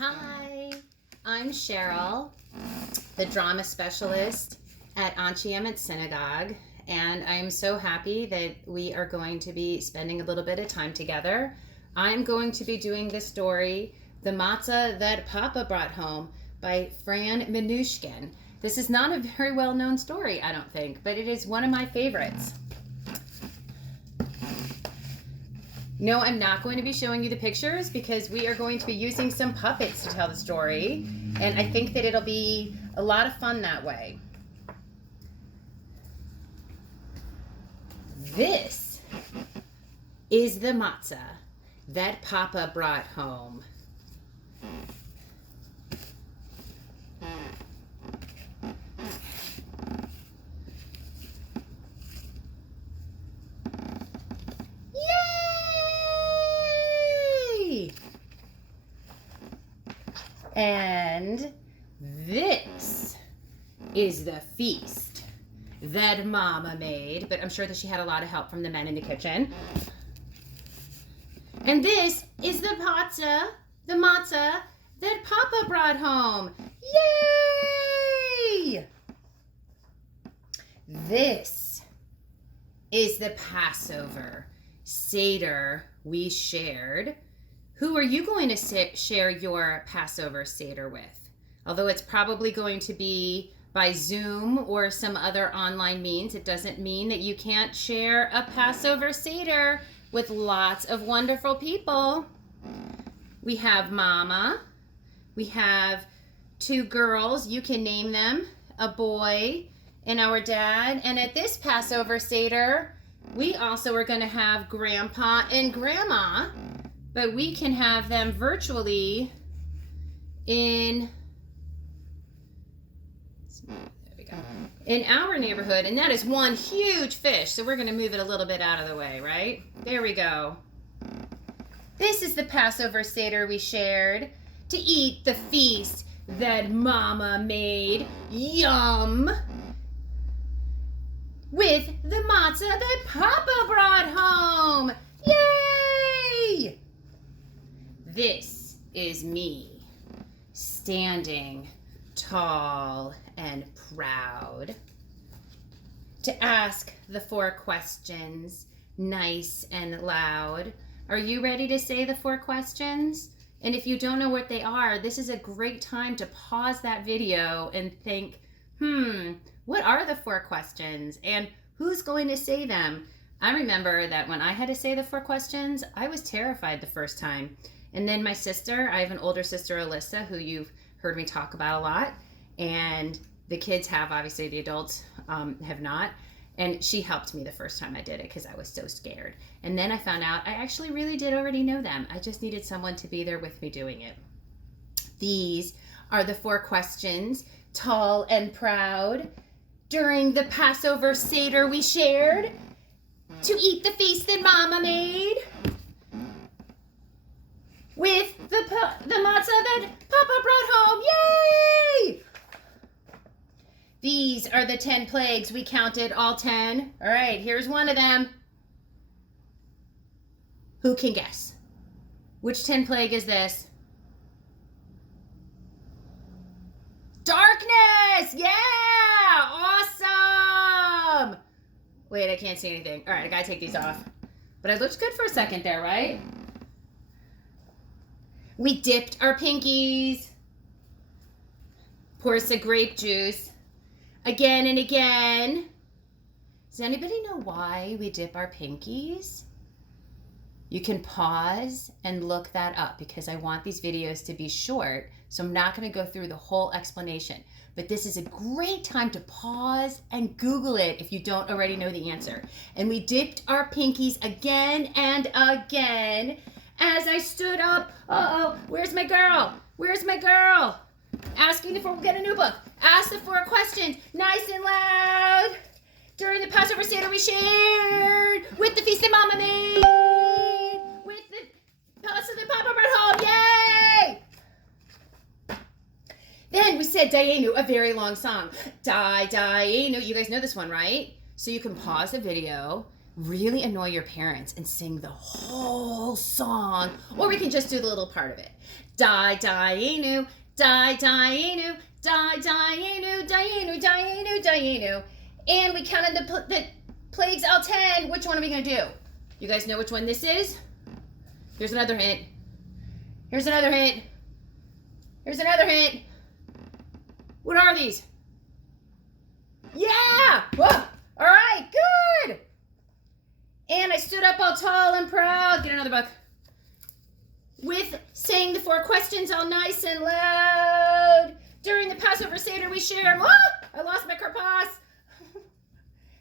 Hi, I'm Cheryl, the drama specialist at Anshe Emet Synagogue, and I'm so happy that we are going to be spending a little bit of time together. I'm going to be doing the story, The Matzah That Papa Brought Home by Fran Minushkin. This is not a very well-known story, I don't think, but it is one of my favorites. No, I'm not going to be showing you the pictures because we are going to be using some puppets to tell the story, and I think that it'll be a lot of fun that way. This is the matzah that Papa brought home. And this is the feast that Mama made, but I'm sure that she had a lot of help from the men in the kitchen. And this is the matzah that Papa brought home. Yay! This is the Passover Seder we shared. Who are you going to share your Passover Seder with? Although it's probably going to be by Zoom or some other online means, it doesn't mean that you can't share a Passover Seder with lots of wonderful people. We have Mama. We have two girls. You can name them, a boy and our dad. And at this Passover Seder, we also are going to have Grandpa and Grandma. But we can have them virtually in our neighborhood, and that is one huge fish. So we're going to move it a little bit out of the way, right? There we go. This is the Passover Seder we shared to eat the feast that Mama made. Yum! With the matzah that Papa brought home. Yay! This is me, standing tall and proud, to ask the 4 questions, nice and loud. Are you ready to say the 4 questions? And if you don't know what they are, this is a great time to pause that video and think, what are the 4 questions? And who's going to say them? I remember that when I had to say the 4 questions, I was terrified the first time. And then my sister, I have an older sister, Alyssa, who you've heard me talk about a lot. And the kids have, obviously the adults have not. And she helped me the first time I did it because I was so scared. And then I found out I actually really did already know them. I just needed someone to be there with me doing it. These are the 4 questions, tall and proud, during the Passover Seder we shared to eat the feast that Mama made. With the matzah that Papa brought home. Yay! These are the 10 plagues. We counted all 10. All right, here's one of them. Who can guess? Which 10 plague is this? Darkness! Yeah! Awesome! Wait, I can't see anything. All right, I gotta take these off. But I looked good for a second there, right? We dipped our pinkies. Pour some grape juice. Again and again. Does anybody know why we dip our pinkies? You can pause and look that up because I want these videos to be short, so I'm not going to go through the whole explanation. But this is a great time to pause and Google it if you don't already know the answer. And we dipped our pinkies again and again. As I stood up, where's my girl? Where's my girl? Asking if we'll get a new book. Ask the 4 questions, nice and loud. During the Passover Seder we shared with the feast that Mama made. With the matzah that Papa brought home. Yay! Then we said Dayenu, a very long song. Dayenu. You guys know this one, right? So you can pause the video, really annoy your parents and sing the whole song, or we can just do the little part of it. Die, die-inu, die, die-inu, die, die-inu, die-inu, die-inu, die-inu. And we counted the plagues all 10. Which one are we going to do? You guys know which one this is? Here's another hint. Here's another hint. Here's another hint. What are these? Yeah! Whoa! All right, good! And I stood up all tall and proud. Get another book. With saying the 4 questions all nice and loud. During the Passover Seder we shared. Whoa! I lost my karpas.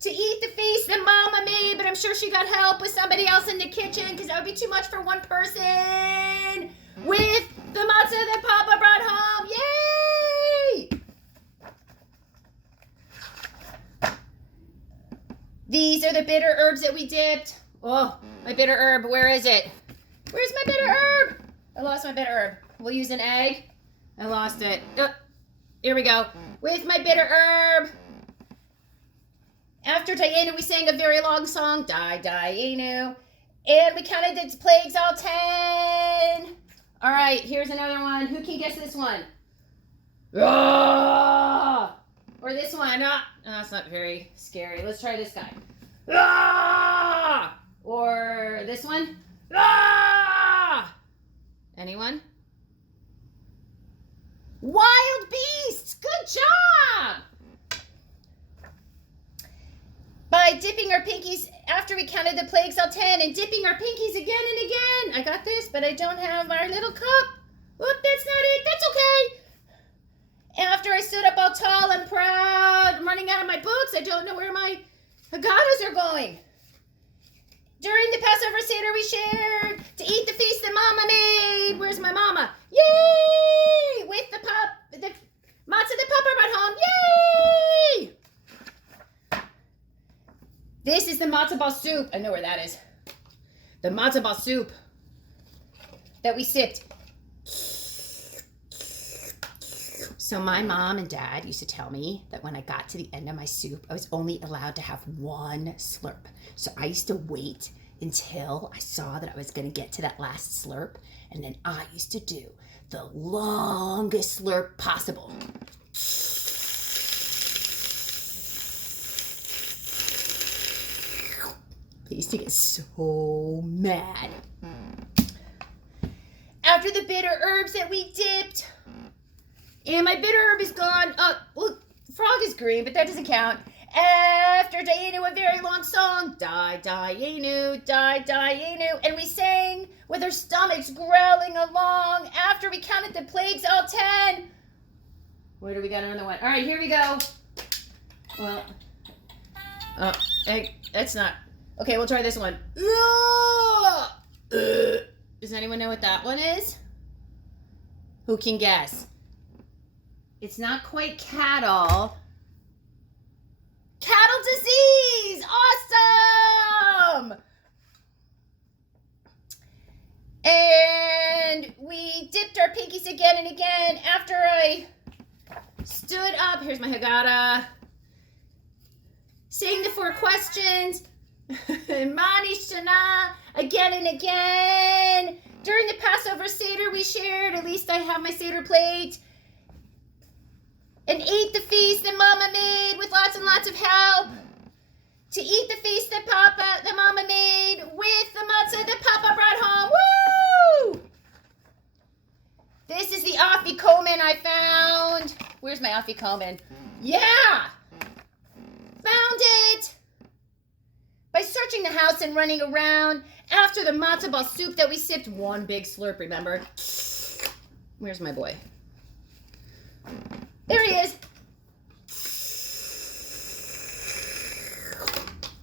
To eat the feast that Mama made, but I'm sure she got help with somebody else in the kitchen because that would be too much for one person. With the matzah that Papa brought home. Yay! These are the bitter herbs that we dipped. Oh, my bitter herb. Where is it? Where's my bitter herb? I lost my bitter herb. We'll use an egg. I lost it. Oh, here we go. With my bitter herb. After Dayenu, we sang a very long song, Die, Dayenu. And we counted the plagues all 10. All right, here's another one. Who can guess this one? Ah! Or this one. Ah, that's not very scary. Let's try this guy. Ah! Or this one. Ah! Anyone? Wild beasts. Good job. By dipping our pinkies after we counted the plagues all 10 and dipping our pinkies again and again. I got this, but I don't have our little cup. Whoop, that's not it. That's okay. After I stood up all tall and proud, I'm running out of my books. I don't know where my Haggadahs are going. During the Passover Seder we shared to eat the feast that Mama made. Where's my mama? Yay! With the matzah that Papa brought home. Yay! This is the matzah ball soup. I know where that is. The matzah ball soup that we sipped. So my mom and dad used to tell me that when I got to the end of my soup, I was only allowed to have 1 slurp. So I used to wait until I saw that I was going to get to that last slurp. And then I used to do the longest slurp possible. I used to get so mad. After the bitter herbs that we dipped, and my bitter herb is gone. Well, frog is green, but that doesn't count. After Dayenu, a very long song, Die, Dayenu, Die, Dayenu, and we sang with our stomachs growling along after we counted the plagues all 10. Where do we got another one? All right, here we go. Well, that's not. Okay, we'll try this one. Does anyone know what that one is? Who can guess? It's not quite cattle. Cattle disease! Awesome! And we dipped our pinkies again and again after I stood up. Here's my Haggadah. Saying the 4 questions. Mani Shana, again and again. During the Passover Seder we shared, at least I have my Seder plate, and ate the feast that Mama made with lots and lots of help. To eat the feast that Mama made with the matzah that Papa brought home. Woo! This is the afikomen I found. Where's my afikomen? Yeah! Found it! By searching the house and running around after the matzah ball soup that we sipped. 1 big slurp, remember? Where's my boy? There he is.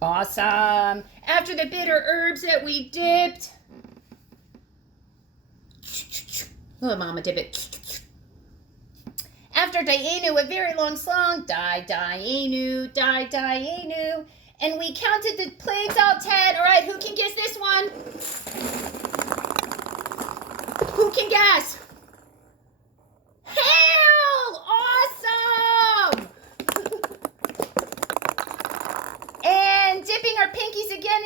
Awesome. After the bitter herbs that we dipped. Oh, Mama, dip it. After Dayenu, a very long song. Die, Dayenu, die, Dayenu. And we counted the plagues all 10. All right, who can guess this one? Who can guess? Hail! Awesome! And dipping our pinkies again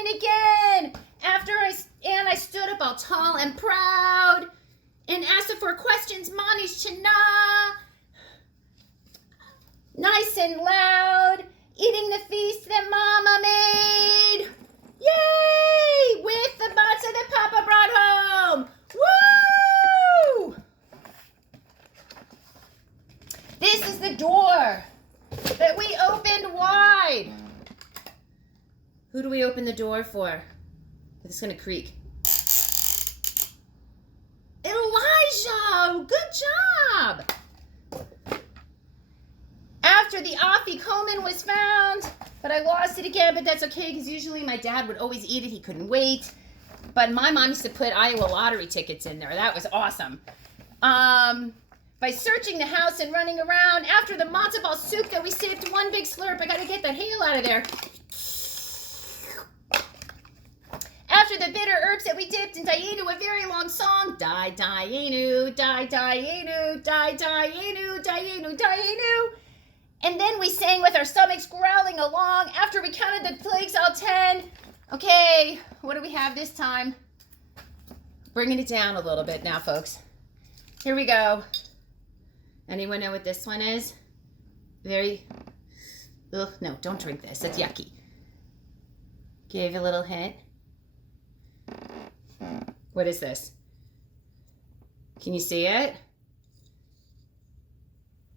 questions, Mommy Shana. Nice and loud, eating the feast that Mama made. Yay! With the matzah that Papa brought home. Woo! This is the door that we opened wide. Who do we open the door for? It's going to creak. Elijah! Good job! After the afikomen was found, but I lost it again, but that's okay because usually my dad would always eat it. He couldn't wait. But my mom used to put Iowa lottery tickets in there. That was awesome. By searching the house and running around, after the matzo ball soup that we sipped, one big slurp, I got to get that hail out of there. After the bitter herbs that we dipped in Dayenu, a very long song. Die, Dayenu, die, Dayenu, die, Dayenu, Dayenu, Dayenu. And then we sang with our stomachs growling along after we counted the plagues all 10. Okay, what do we have this time? Bringing it down a little bit now, folks. Here we go. Anyone know what this one is? Ugh, no, don't drink this. That's yucky. Give a little hint. What is this? Can you see it?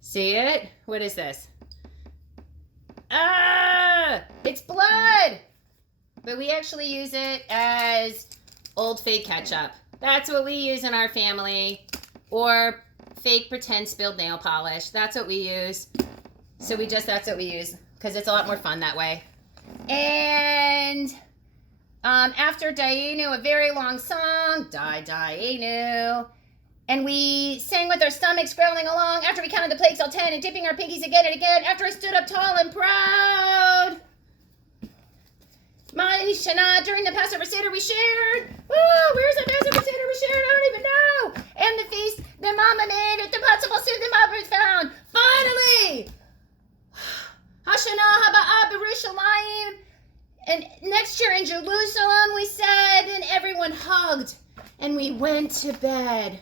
See it? What is this? Ah! It's blood! But we actually use it as old fake ketchup. That's what we use in our family. Or fake pretend spilled nail polish. That's what we use. So that's what we use. Because it's a lot more fun that way. And after Dayenu, a very long song. Die, Dayenu. And we sang with our stomachs growling along after we counted the plagues all 10 and dipping our pinkies again and again after I stood up tall and proud. My Shana, during the Passover Seder we shared. Woo, where's the Passover Seder we shared? I don't even know. And the feast that Mama made at the possible soup that Mama found. Finally! Hashana Haba'ah B'Yerushalayim. And next year in Jerusalem, we said, and everyone hugged. And we went to bed.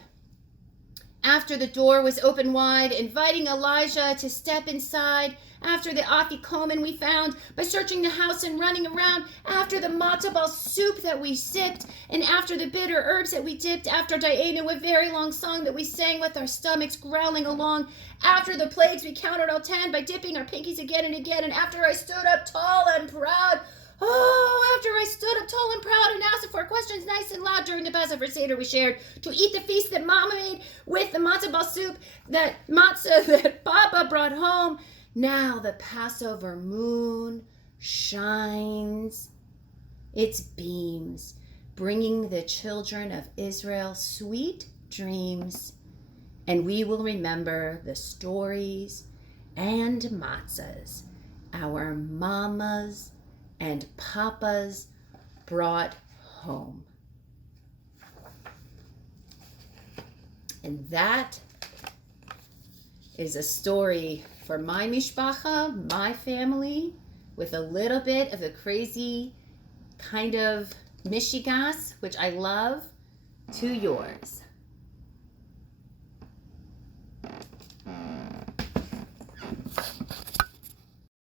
After the door was open wide, inviting Elijah to step inside. After the afikomen we found, by searching the house and running around. After the matzah ball soup that we sipped. And after the bitter herbs that we dipped. After Dayenu, a very long song that we sang with our stomachs growling along. After the plagues we counted all 10 by dipping our pinkies again and again. And after I stood up tall and proud. Oh, after I stood up tall and proud and asked for questions nice and loud during the Passover Seder we shared, to eat the feast that Mama made with the matzah ball soup, that matzah that Papa brought home. Now the Passover moon shines its beams, bringing the children of Israel sweet dreams. And we will remember the stories and matzahs our mamas and papas brought home. And that is a story for my mishpacha, my family, with a little bit of the crazy kind of mishigas, which I love, to yours.